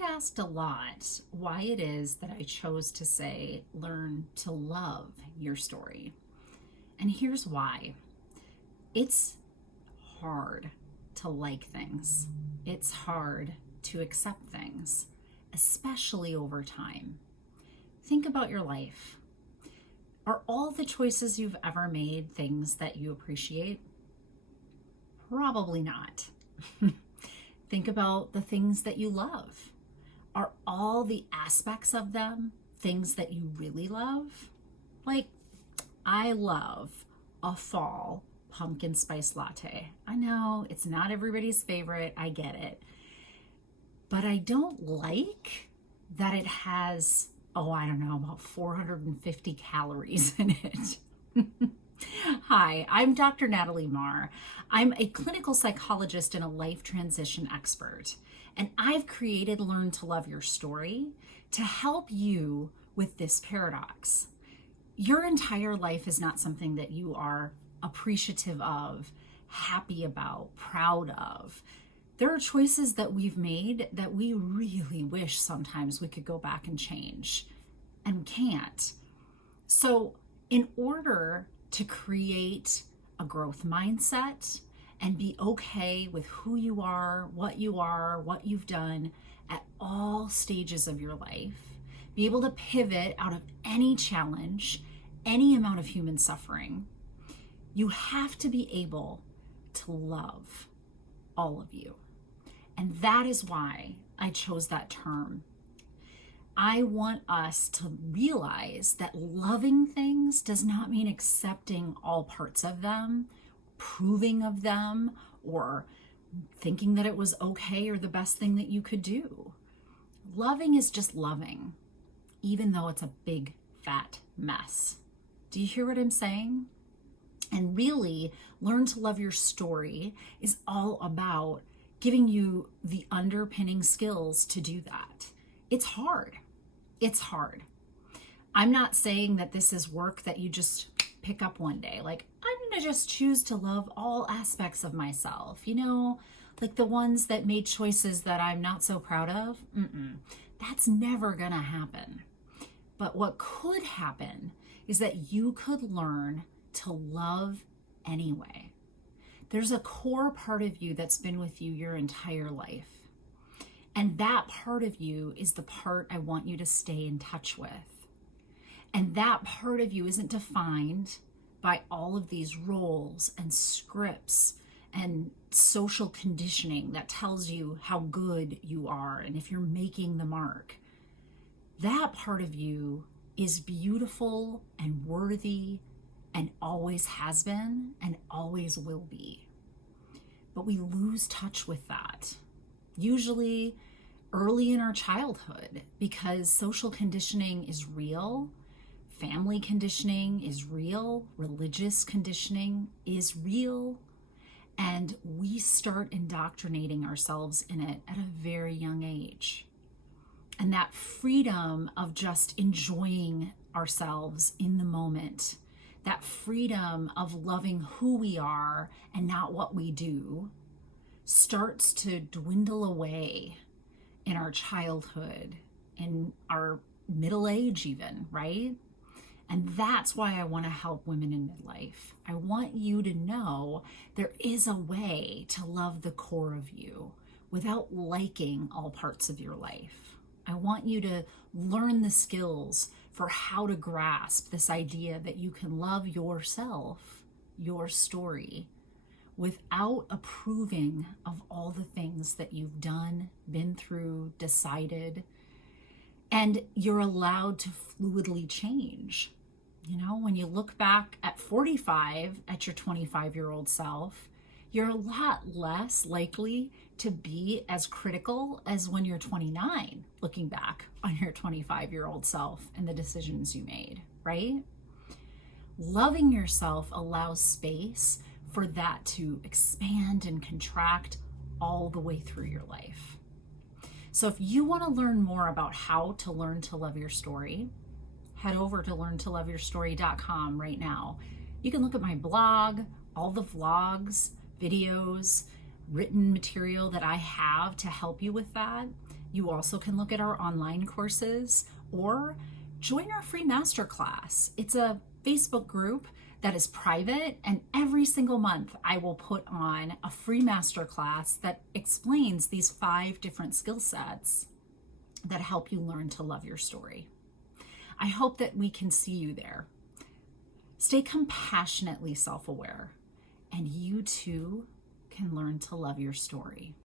get asked a lot why it is that I chose to say, learn to love your story. And here's why. It's hard to like things. It's hard to accept things, especially over time. Think about your life. Are all the choices you've ever made things that you appreciate? Probably not. Think about the things that you love. Are all the aspects of them things that you really love? Like, I love a fall pumpkin spice latte. I know it's not everybody's favorite, I get it. But I don't like that it has, I don't know, about 450 calories in it. Hi, I'm Dr. Natalie Marr. I'm a clinical psychologist and a life transition expert, and I've created Learn to Love Your Story to help you with this paradox. Your entire life is not something that you are appreciative of, happy about, proud of. There are choices that we've made that we really wish sometimes we could go back and change, and can't. So in order to create a growth mindset and be okay with who you are, what you've done at all stages of your life, be able to pivot out of any challenge, any amount of human suffering, you have to be able to love all of you. And that is why I chose that term. I want us to realize that loving things does not mean accepting all parts of them, approving of them, or thinking that it was okay or the best thing that you could do. Loving is just loving, even though it's a big, fat mess. Do you hear what I'm saying? And really, Learn to Love Your Story is all about giving you the underpinning skills to do that. It's hard. It's hard. I'm not saying that this is work that you just pick up one day. Like, I'm going to just choose to love all aspects of myself, like the ones that made choices that I'm not so proud of. That's never going to happen. But what could happen is that you could learn to love anyway. There's a core part of you that's been with you your entire life. And that part of you is the part I want you to stay in touch with. And that part of you isn't defined by all of these roles and scripts and social conditioning that tells you how good you are and if you're making the mark. That part of you is beautiful and worthy and always has been and always will be. But we lose touch with that, usually early in our childhood, because social conditioning is real, family conditioning is real, religious conditioning is real, and we start indoctrinating ourselves in it at a very young age. And that freedom of just enjoying ourselves in the moment, that freedom of loving who we are and not what we do, starts to dwindle away in our childhood, in our middle age even, right? And that's why I want to help women in midlife. I want you to know there is a way to love the core of you without liking all parts of your life. I want you to learn the skills for how to grasp this idea that you can love yourself, your story, without approving of all the things that you've done, been through, decided, and you're allowed to fluidly change. When you look back at 45 at your 25-year-old self, you're a lot less likely to be as critical as when you're 29, looking back on your 25-year-old self and the decisions you made, right? Loving yourself allows space for that to expand and contract all the way through your life. So if you want to learn more about how to learn to love your story, head over to learntoloveyourstory.com right now. You can look at my blog, all the vlogs, videos, written material that I have to help you with that. You also can look at our online courses or join our free masterclass. It's a Facebook group that is private, and every single month I will put on a free masterclass that explains these 5 different skill sets that help you learn to love your story. I hope that we can see you there. Stay compassionately self-aware, and you too can learn to love your story.